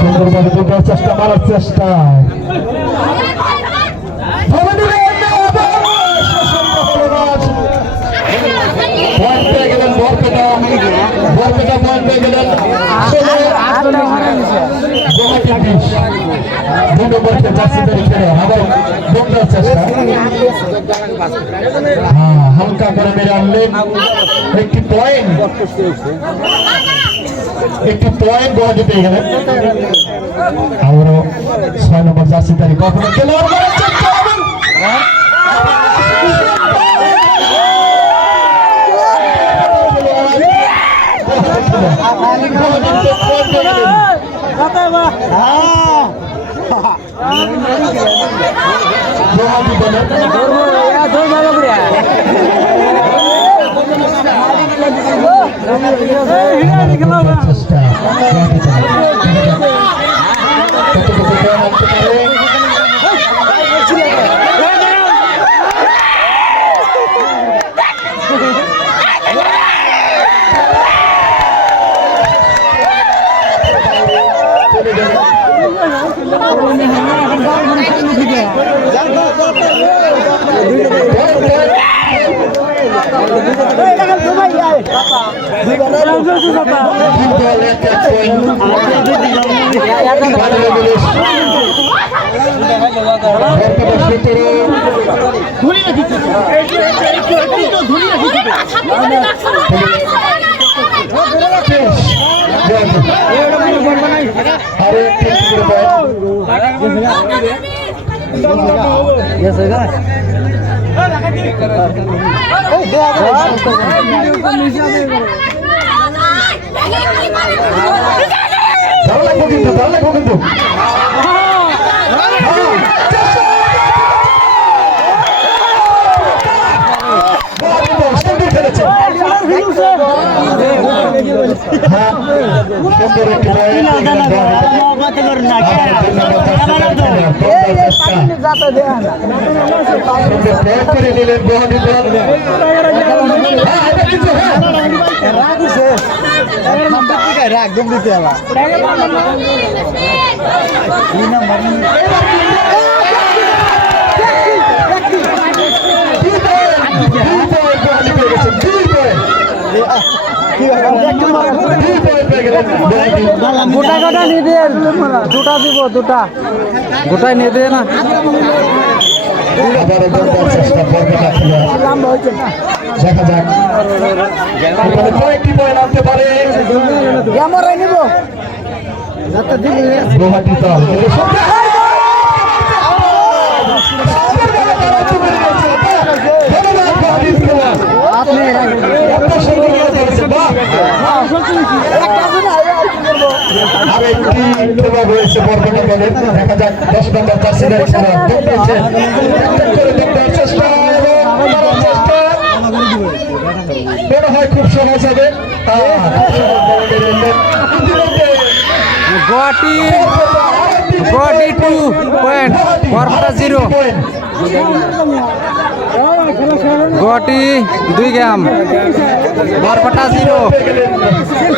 সুন্দরভাবে দুটো চেষ্টা মারার চেষ্টা পয়েন্ট পেয়ে গেলেন বরপেটা পয়েন্ট পেয়ে গেলেন 2 নম্বরকে জার্সি ধরে খেলে আবার বন্ধুর চেষ্টা হালকা করে মেরে আনলেন একটি পয়েন্ট বহাতে পেয়ে গেলেন আবারও 6 নম্বর জার্সি ধরে কখনো খেলোয়াড় করার চেষ্টা কিন্তু একদম দিতে গোটা গোটা নিয়ে দেন দুটা দিব দুটা গোটায় নিয়ে দেয় না দেখা যাক কয়েকটি পয়েন্ট আনতে পারে গুয়াহাটি দল রয়েছে বরপেটা দলের দেখা যাক 10 নম্বর জার্সি মনে হয় খুব সহজ হবে গুয়াহাটি 2 পয়েন্ট বরপেটা 0 গুয়াহাটি 2 গেম বরপেটা 0